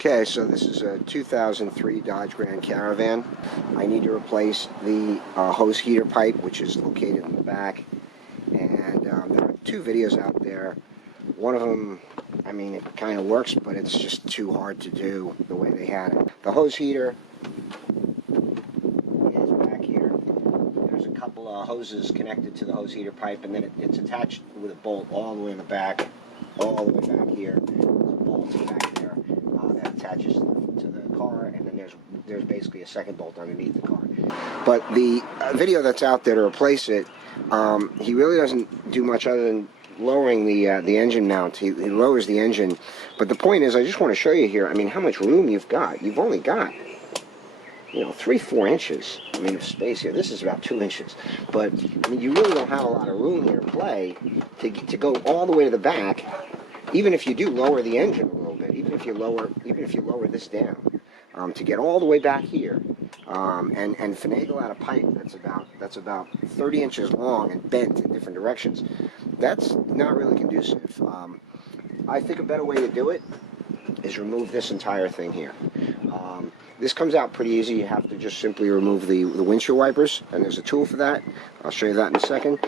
Okay, so this is a 2003 Dodge Grand Caravan. I need to replace the hose heater pipe, which is located in the back. And there are two videos out there. One of them, I mean, it kind of works, but it's just too hard to do the way they had it. The hose heater is back here. There's a couple of hoses connected to the hose heater pipe, and then it's attached with a bolt all the way in the back, all the way back here. There's a bolt back there that attaches to the car, and then there's basically a second bolt underneath the car. But the video that's out there to replace it, he really doesn't do much other than lowering the engine mount. He lowers the engine, but the point is, I just want to show you here, I mean, how much room you've got. You've only got, 3-4 inches, I mean, of space here. This is about 2 inches, but I mean, you really don't have a lot of room here to play to go all the way to the back. Even if you do lower the engine a little bit, even if you lower this down, to get all the way back here, and finagle out a pipe that's about 30 inches long and bent in different directions, that's not really conducive. I think a better way to do it is remove this entire thing here. This comes out pretty easy. You have to just simply remove the windshield wipers, and there's a tool for that. I'll show you that in a second.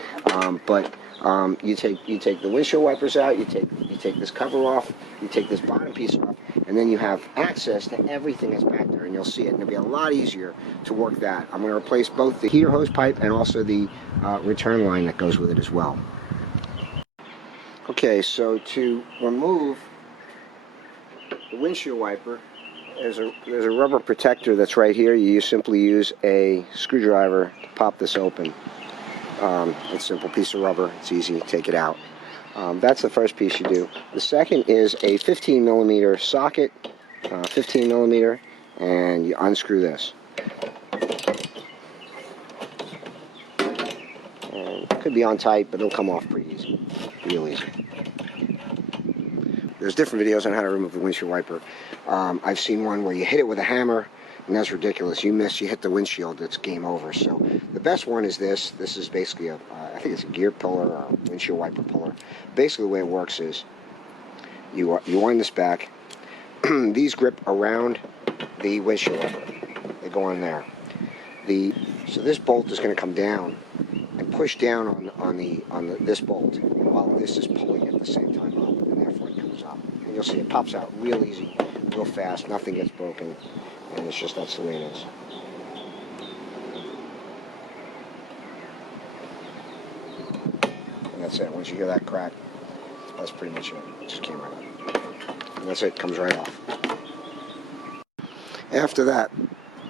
You take the windshield wipers out. You take this cover off. You take this bottom piece off, and then you have access to everything that's back there, and you'll see it. And it'll be a lot easier to work that. I'm going to replace both the heater hose pipe and also the return line that goes with it as well. Okay, so to remove the windshield wiper, there's a rubber protector that's right here. You simply use a screwdriver to pop this open. It's a simple piece of rubber. It's easy to take it out. That's the first piece you do. The second is a 15 millimeter socket, 15 millimeter, and you unscrew this. And it could be on tight, but it'll come off pretty easy, real easy. There's different videos on how to remove the windshield wiper. I've seen one where you hit it with a hammer, and that's ridiculous. You miss, you hit the windshield, it's game over. So the best one is this. This is basically I think it's a gear puller or a windshield wiper puller. Basically the way it works is you wind this back. These grip around the windshield wiper. They go on there. So this bolt is going to come down and push down on this bolt, while this is pulling at the same time up, and therefore it comes up. And you'll see it pops out real easy, real fast. Nothing gets broken, and that's the way it is. And that's it. Once you hear that crack, that's pretty much it. It just came right up. And that's it. Comes right off. After that,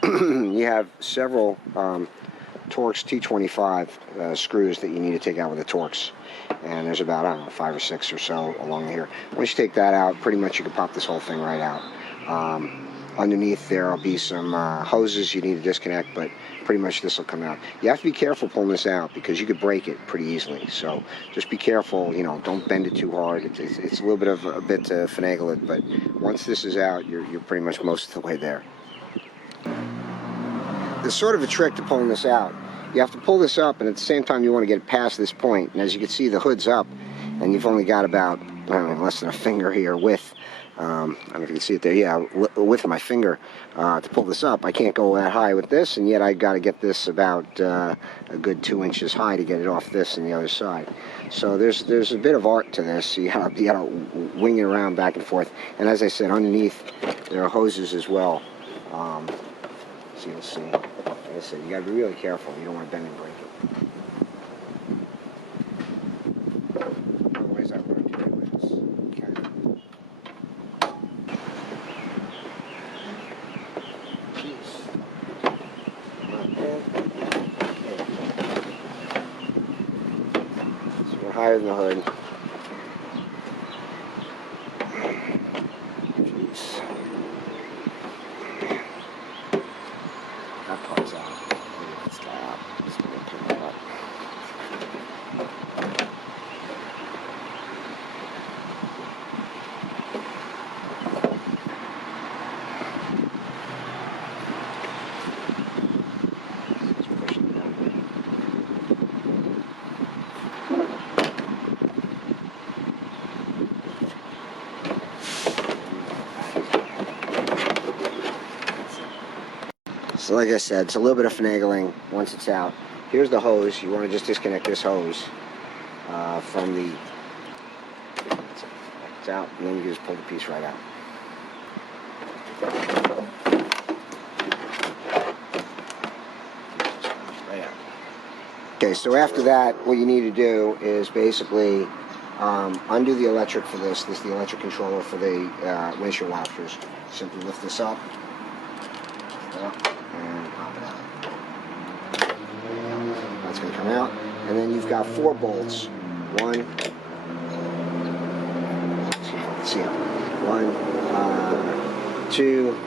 you have several Torx T25 screws that you need to take out with the Torx. And there's about, I don't know, 5 or 6 or so along here. Once you take that out, pretty much you can pop this whole thing right out. Underneath there will be some hoses you need to disconnect, but pretty much this will come out. You have to be careful pulling this out because you could break it pretty easily. So just be careful, don't bend it too hard. It's a little bit of a bit to finagle it, but once this is out, you're pretty much most of the way there. There's sort of a trick to pulling this out. You have to pull this up, and at the same time you want to get it past this point. And as you can see, the hood's up, and you've only got about, I don't know, less than a finger here width. I don't know if you can see it there. Yeah, width of my finger to pull this up. I can't go that high with this, and yet I got to get this about a good 2 inches high to get it off this and the other side. So there's a bit of art to this. So you got to wing it around back and forth. And as I said, underneath there are hoses as well. So you'll see. Like I said, you got to be really careful. You don't want to bend and break it. Otherwise, I learned to do with this. So we're higher than the hood. Jeez. That part's out. Let's get out. Just gonna pick that up. Just push it down. So like I said, it's a little bit of finagling once it's out. Here's the hose. You want to just disconnect this hose from the... It's out, and then you can just pull the piece right out. Right out. Okay, so after that, what you need to do is basically undo the electric for this. This is the electric controller for the windshield washers. Simply lift this up, and pop it out. That's going to come out. And then you've got 4 bolts. One, let's see, 1, 2,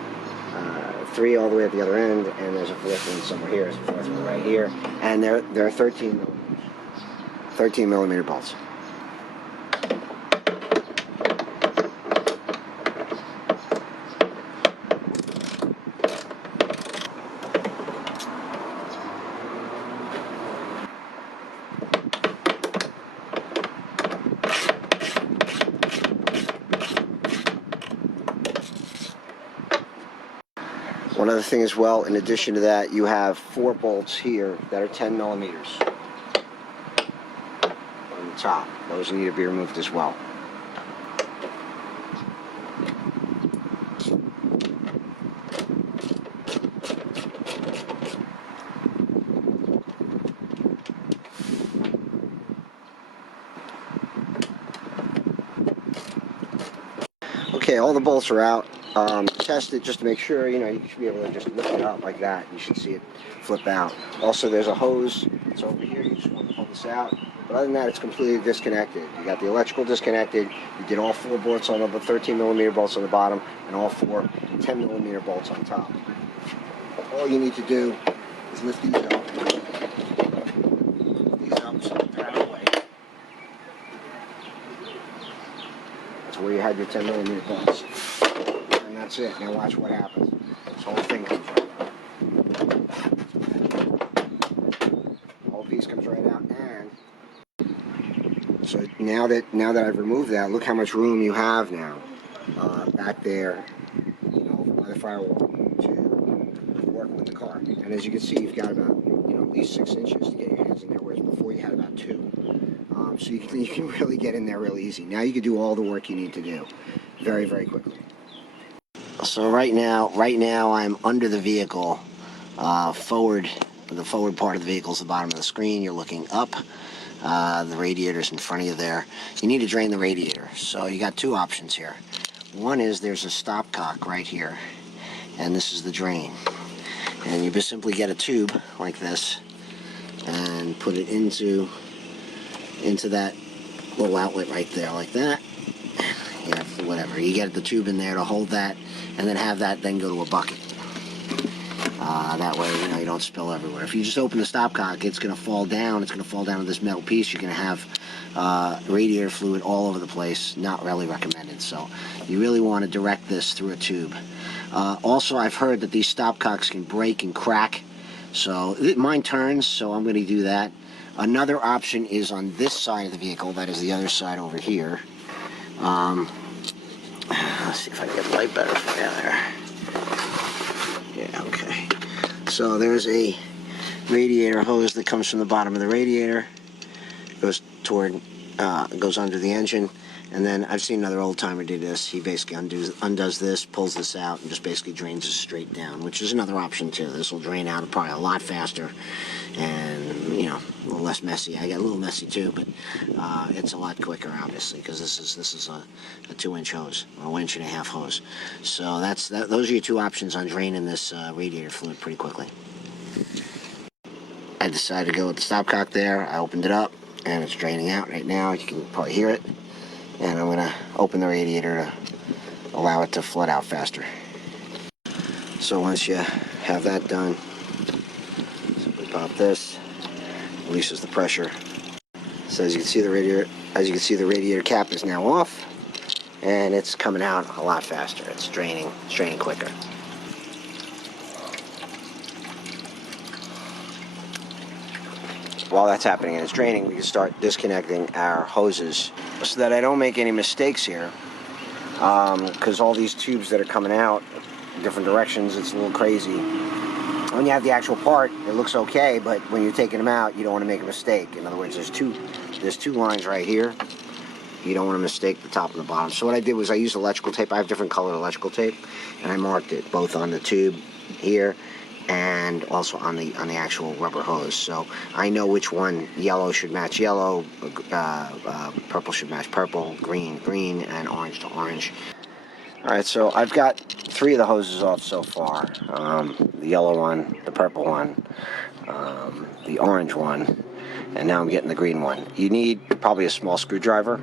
3 all the way at the other end, and there's a 4th one somewhere here. There's a 4th one right here, and they're 13 millimeter bolts. One other thing as well, in addition to that, you have 4 bolts here that are 10 millimeters on the top. Those need to be removed as well. Okay, all the bolts are out. Test it just to make sure, you should be able to just lift it up like that. You should see it flip out. Also, there's a hose. It's over here. You just want to pull this out. But other than that, it's completely disconnected. You got the electrical disconnected. You did all 4 bolts on the 13 millimeter bolts on the bottom, and all 4 10 millimeter bolts on top. All you need to do is lift these up. So they're out of the way. That's where you had your 10 millimeter bolts. And that's it. Now watch what happens. This whole thing comes right out. The whole piece comes right out, and so now that I've removed that, look how much room you have now back there, by the firewall to work with the car. And as you can see, you've got about at least 6 inches to get your hands in there, whereas before you had about 2. So you can really get in there real easy. Now you can do all the work you need to do very, very quickly. So right now I'm under the vehicle, forward. The forward part of the vehicle is the bottom of the screen. You're looking up. The radiator's in front of you there. You need to drain the radiator. So you got 2 options here. One is there's a stopcock right here, and this is the drain. And you just simply get a tube like this and put it into that little outlet right there, like that. Whatever. You get the tube in there to hold that, and then have that then go to a bucket. That way, you don't spill everywhere. If you just open the stopcock, it's going to fall down. It's going to fall down to this metal piece. You're going to have radiator fluid all over the place. Not really recommended. So you really want to direct this through a tube. Also, I've heard that these stopcocks can break and crack. So mine turns, so I'm going to do that. Another option is on this side of the vehicle. That is the other side over here. Let's see if I can get the light better from down there. Yeah, okay. So there's a radiator hose that comes from the bottom of the radiator, goes under the engine, and then I've seen another old timer do this. He basically undoes this, pulls this out, and just basically drains it straight down, which is another option too. This will drain out probably a lot faster, and a little less messy. I got a little messy too, but it's a lot quicker, obviously, because this is a 2-inch hose, or 1.5-inch hose. So those are your 2 options on draining this radiator fluid pretty quickly. I decided to go with the stopcock there. I opened it up, and it's draining out right now. You can probably hear it. And I'm going to open the radiator to allow it to flood out faster. So once you have that done, simply pop this, releases the pressure. So as you can see, the radiator cap is now off, and it's coming out a lot faster. It's draining quicker. While that's happening and it's draining, we can start disconnecting our hoses so that I don't make any mistakes here, because all these tubes that are coming out in different directions, it's a little crazy. when you have the actual part, it looks okay, but when you're taking them out, you don't want to make a mistake. In other words, there's two lines right here. You don't want to mistake the top and the bottom. So what I did was I used electrical tape. I have different colored electrical tape, and I marked it both on the tube here and also on the actual rubber hose. So I know which one. Yellow should match yellow, purple should match purple, green, and orange to orange. Alright, so I've got 3 of the hoses off so far. The yellow one, the purple one, the orange one, and now I'm getting the green one. You need probably a small screwdriver,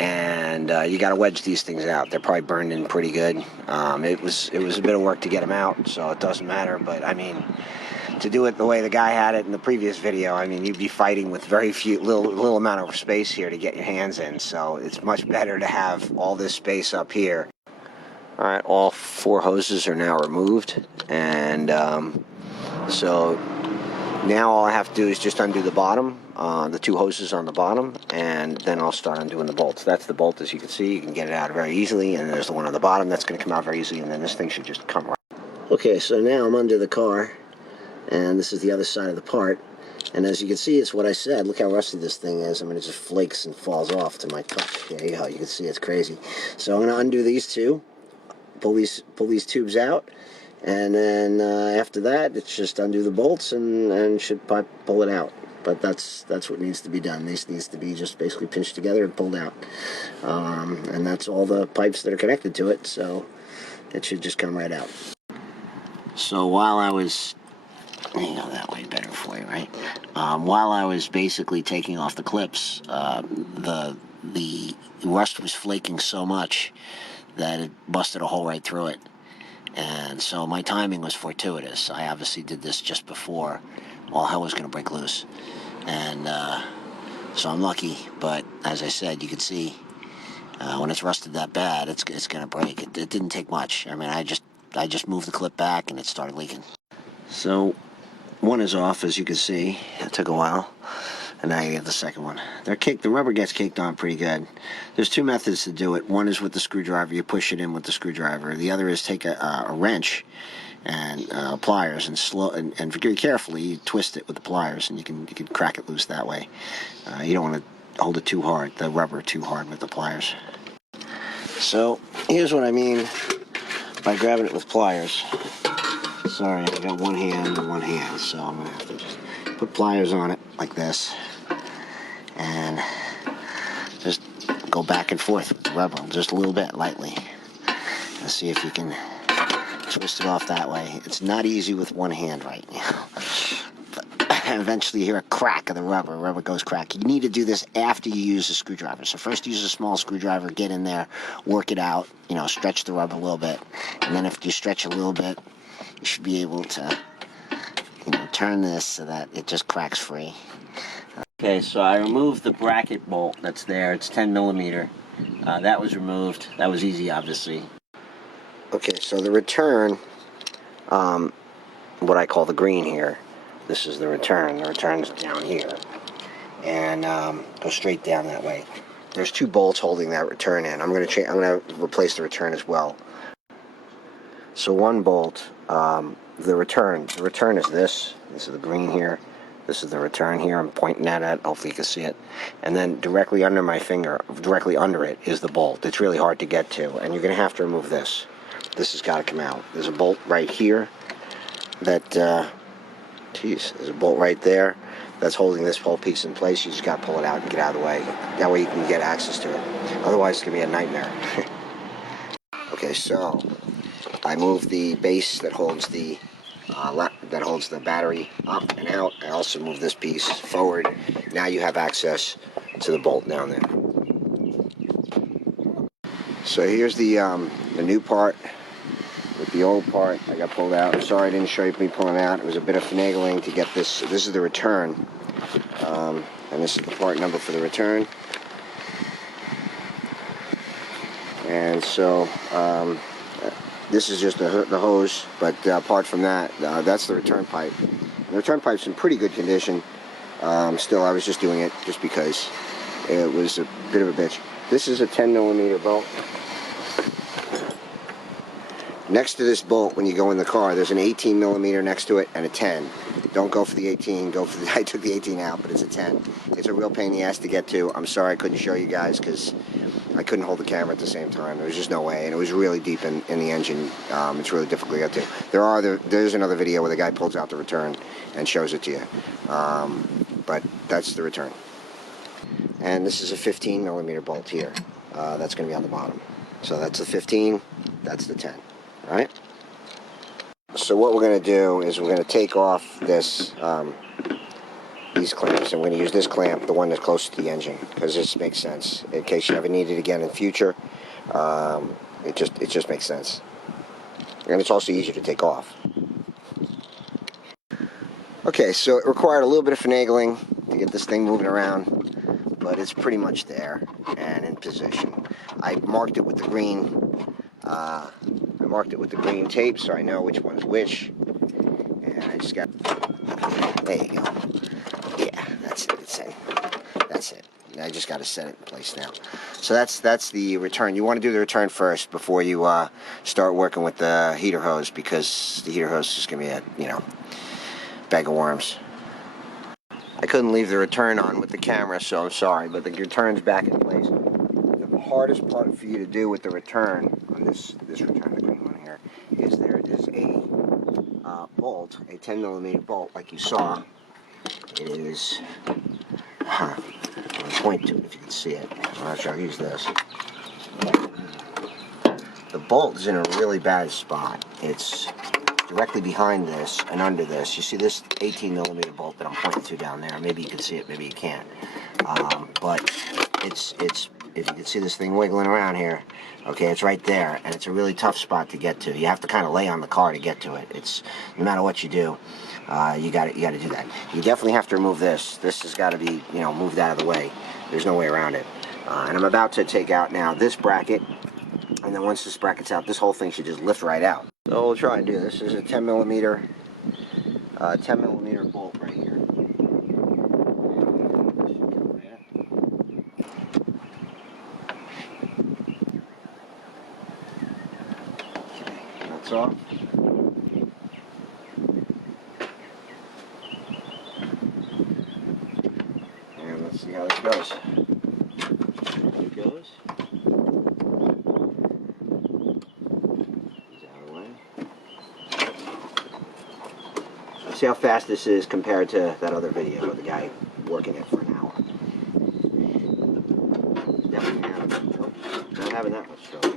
and you got to wedge these things out. They're probably burned in pretty good. It was a bit of work to get them out, so it doesn't matter, but I mean, to do it the way the guy had it in the previous video, I mean, you'd be fighting with very little amount of space here to get your hands in, so it's much better to have all this space up here. Alright, all 4 hoses are now removed, and so now all I have to do is just undo the bottom, the 2 hoses on the bottom, and then I'll start undoing the bolts. That's the bolt, as you can see. You can get it out very easily, and there's the one on the bottom that's going to come out very easily, and then this thing should just come right. Okay, so now I'm under the car, and this is the other side of the part, and as you can see, it's what I said. Look how rusty this thing is. I mean, it just flakes and falls off to my touch. There you go. You can see it's crazy. So I'm going to undo these 2. Pull these tubes out, and then after that, it's just undo the bolts and should pull it out. But that's what needs to be done. This needs to be just basically pinched together and pulled out, and that's all the pipes that are connected to it. So it should just come right out. So while I was, that way better for you, right? While I was basically taking off the clips, the rust was flaking so much that it busted a hole right through it. And so my timing was fortuitous. I obviously did this just before all hell was going to break loose. And so I'm lucky, but as I said, you can see when it's rusted that bad, it's going to break. It didn't take much. I mean, I just moved the clip back and it started leaking. So one is off, as you can see. It took a while. And now you get the second one. The rubber gets caked on pretty good. There's 2 methods to do it. One is with the screwdriver. You push it in with the screwdriver. The other is take a wrench and pliers and very carefully you twist it with the pliers, and you can crack it loose that way. You don't want to hold it too hard, the rubber too hard with the pliers. So here's what I mean by grabbing it with pliers. Sorry, I got one hand and one hand, so I'm gonna have to just put pliers on it like this, and just go back and forth with the rubber, just a little bit, lightly. Let's see if you can twist it off that way. It's not easy with one hand right now. But eventually you hear a crack of the rubber. The rubber goes crack. You need to do this after you use a screwdriver. So first use a small screwdriver, get in there, work it out, stretch the rubber a little bit. And then if you stretch a little bit, you should be able to turn this so that it just cracks free. Okay, so I removed the bracket bolt that's there. It's 10 millimeter. That was removed. That was easy, obviously. Okay, so the return, what I call the green here, this is the return. The return's down here, and go straight down that way. There's 2 bolts holding that return in. I'm gonna replace the return as well. So one bolt, the return is this. This is the green here. This is the return here. I'm pointing that at. Hopefully you can see it. And then directly under my finger, directly under it, is the bolt. It's really hard to get to, and you're going to have to remove this. This has got to come out. There's a bolt right here that, there's a bolt right there that's holding this whole piece in place. You just got to pull it out and get out of the way. That way you can get access to it. Otherwise it's going to be a nightmare. Okay, so I moved the base that holds the battery up and out. I also moved this piece forward. Now you have access to the bolt down there. So here's the new part with the old part. I got pulled out. Sorry I didn't show you me pulling it out. It was a bit of finagling to get this. This is the return, and this is the part number for the return. And so this is just the hose, but apart from that, that's the return pipe. The return pipe's in pretty good condition. Still, I was just doing it just because it was a bit of a bitch. This is a 10 millimeter bolt. Next to this bolt, when you go in the car, there's an 18 millimeter next to it and a 10. Don't go for the 18, go for the, I took the 18 out, but it's a 10. It's a real pain in the ass to get to. I'm sorry I couldn't show you guys because I couldn't hold the camera at the same time. There was just no way, and it was really deep in the engine. It's really difficult to get to. There's another video where the guy pulls out the return and shows it to you. But that's the return. And this is a 15 millimeter bolt here. That's going to be on the bottom. So that's the 15, that's the 10. Right? So what we're going to do is we're going to take off this these clamps, and we're going to use this clamp, the one that's close to the engine, because this makes sense in case you ever need it again in the future. It just makes sense, and it's also easier to take off. Okay, so it required a little bit of finagling to get this thing moving around, but it's pretty much there and in position. I marked it with the green. I marked it with the green tape so I know which one's which, and I just got, there you go, yeah, that's it, it's in, that's it. I just got to set it in place now. So that's the return. You want to do the return first before you start working with the heater hose, because the heater hose is going to be a, bag of worms. I couldn't leave the return on with the camera, so I'm sorry, but the return's back in place. The hardest part for you to do with the return on this return, the green one here, is there is a bolt, a 10 millimeter bolt, like you saw. It is, I'll point to it if you can see it. I'll use this. The bolt is in a really bad spot. It's directly behind this and under this. You see this 18 millimeter bolt that I'm pointing to down there. Maybe you can see it, maybe you can't. But it's if you can see this thing wiggling around here, okay, it's right there, and it's a really tough spot to get to. You have to kind of lay on the car to get to it. It's, no matter what you do, you got to do that. You definitely have to remove this. This has got to be, moved out of the way. There's no way around it. And I'm about to take out now this bracket, and then once this bracket's out, this whole thing should just lift right out. So we'll try and do this. This is a 10 millimeter bolt right here. That's off. And let's see how this goes. There it goes. See how fast this is compared to that other video of the guy working it for an hour. Definitely not having that much trouble.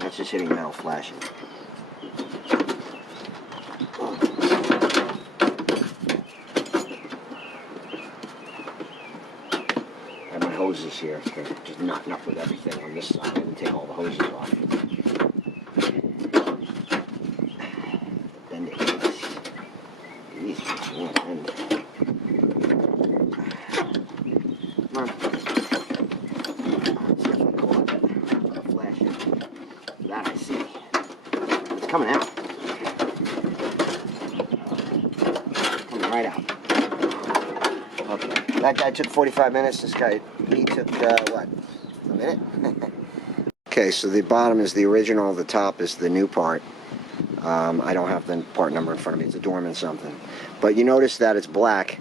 That's just hitting metal flashing. Hoses here, just knocking up with everything on this side and take all the hoses off. Bend it. Easy. Bend it. Come on. It's definitely cool. Got a flash here. That I see. It's coming out. Coming right out. Okay. That guy took 45 minutes. This guy, he took, what, a minute? Okay, so the bottom is the original, the top is the new part. I don't have the part number in front of me. It's a Dorman something. But you notice that it's black,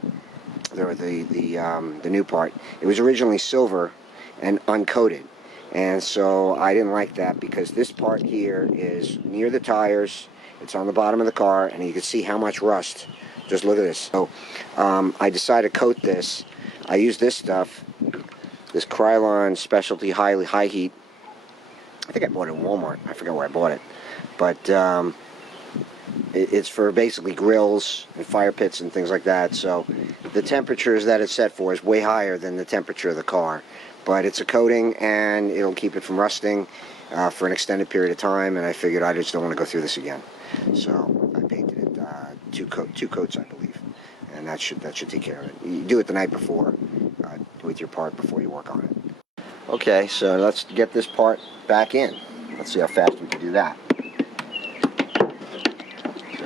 the new part. It was originally silver and uncoated. And so I didn't like that because this part here is near the tires. It's on the bottom of the car, and you can see how much rust. Just look at this. So I decided to coat this. I use this stuff, this Krylon Specialty High Heat. I think I bought it in Walmart. I forgot where I bought it. But it's for basically grills and fire pits and things like that. So the temperatures that it's set for is way higher than the temperature of the car. But it's a coating, and it'll keep it from rusting for an extended period of time. And I figured I just don't want to go through this again. So I painted it two coats, I believe. And that should take care of it. You do it the night before with your part before you work on it. Okay, so let's get this part back in. Let's see how fast we can do that. So,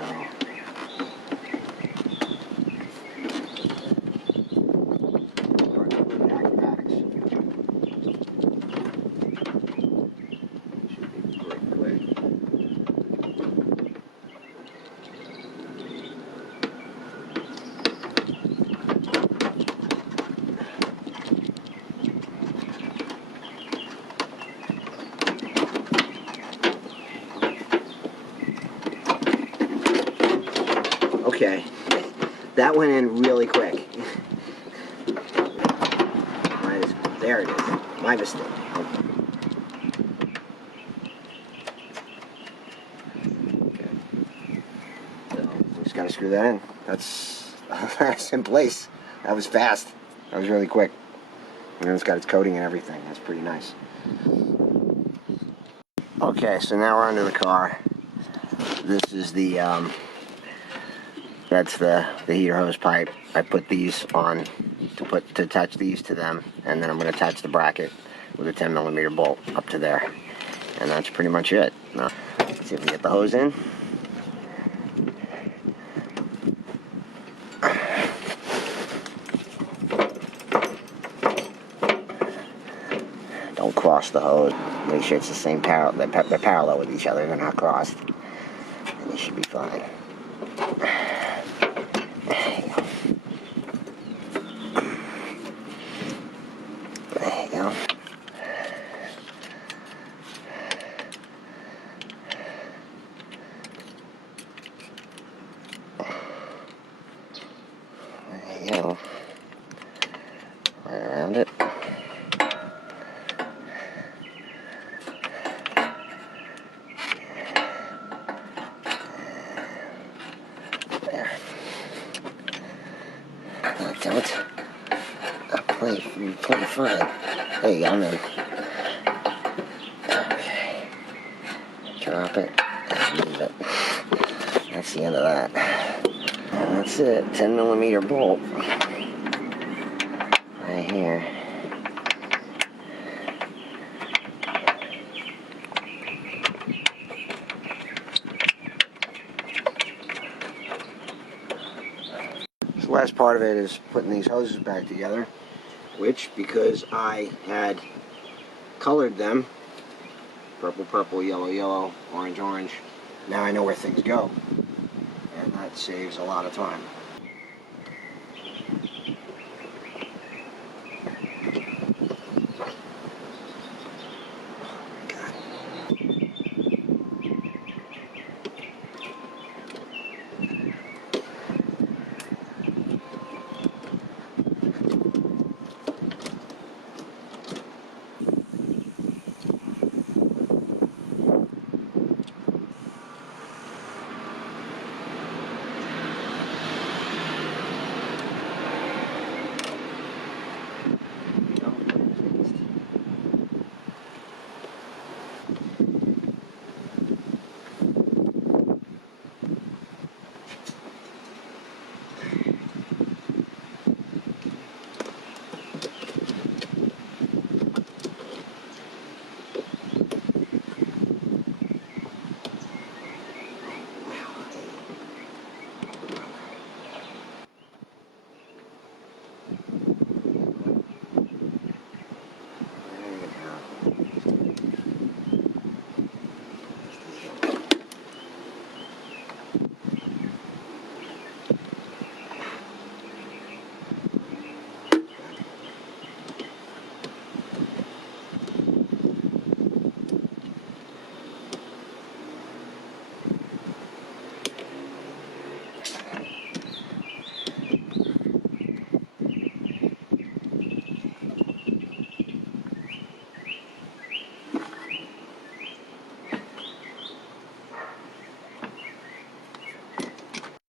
Okay, that went in really quick. There it is. My mistake. Okay. So we just gotta screw that in. That's in place. That was fast. That was really quick. And then it's got its coating and everything. That's pretty nice. Okay, so now we're under the car. This is the that's the heater hose pipe. I put these on to attach these to them, and then I'm going to attach the bracket with a 10mm bolt up to there, and that's pretty much it. Now, let's see if we get the hose in. Don't cross the hose. Make sure it's the same parallel. They're parallel with each other. They're not crossed, and you should be fine. There you go. There you go. Right around it. There. Don't play fine. There you go, man. Okay. Drop it and leave it. That's the end of that. And that's it. 10mm bolt. Right here. So the last part of it is putting these hoses back together, which, because I had colored them, purple, purple, yellow, yellow, orange, orange, now I know where things go, and that saves a lot of time.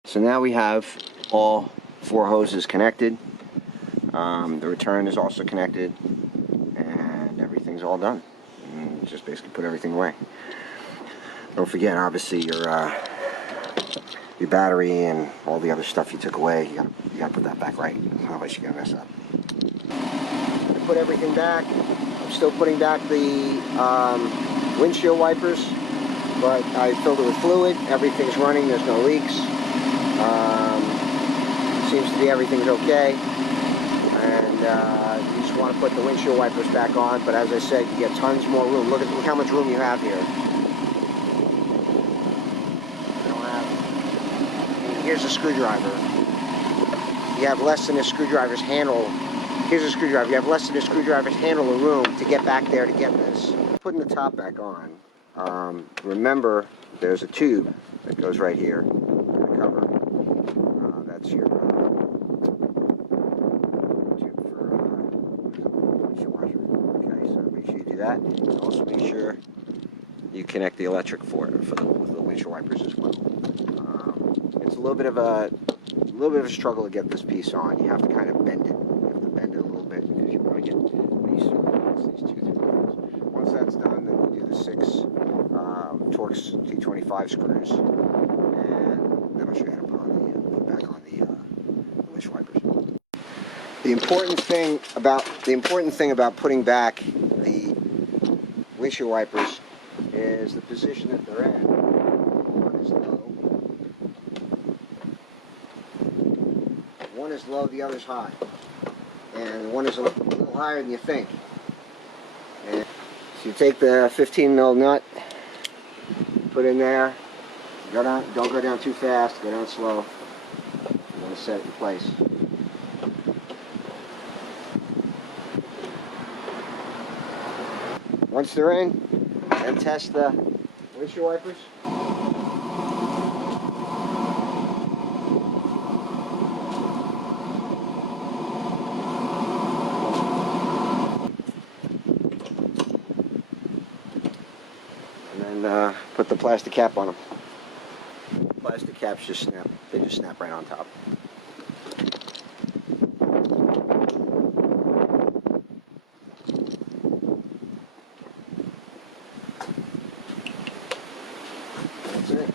So now we have all 4 hoses connected. The return is also connected, and everything's all done. And just basically put everything away. Don't forget, obviously, your battery and all the other stuff you took away. You gotta put that back right. Otherwise, you're gonna mess up. I put everything back. I'm still putting back the windshield wipers, but I filled it with fluid. Everything's running. There's no leaks. Seems to be everything's okay, and you just want to put the windshield wipers back on. But as I said, you get tons more room. Look how much room you have here. Here's a screwdriver. You have less than a screwdriver's handle. Here's a screwdriver. You have less than a screwdriver's handle of room to get back there to get this. Putting the top back on. Remember, there's a tube that goes right here. The cover. That's your tube for windshield washer. Okay, so make sure you do that. And also make sure you connect the electric for the windshield wipers as well. It's a little bit of a struggle to get this piece on. You have to kind of bend it. You have to bend it a little bit because you want to get these two through. Once that's done, then you do the 6 Torx T25 screws, and then I'll show you how to put back on the windshield wipers. The important thing about putting back the windshield wipers is the position that they're in. One is low. One is low, the other's high. And one is a little higher than you think. And so you take the 15 mil nut, put in there, don't go down too fast, go down slow. You want to set it in place. Once they're in, then test the windshield wipers. And then put the plastic cap on them. Plastic caps just snap. They just snap right on top. That's it.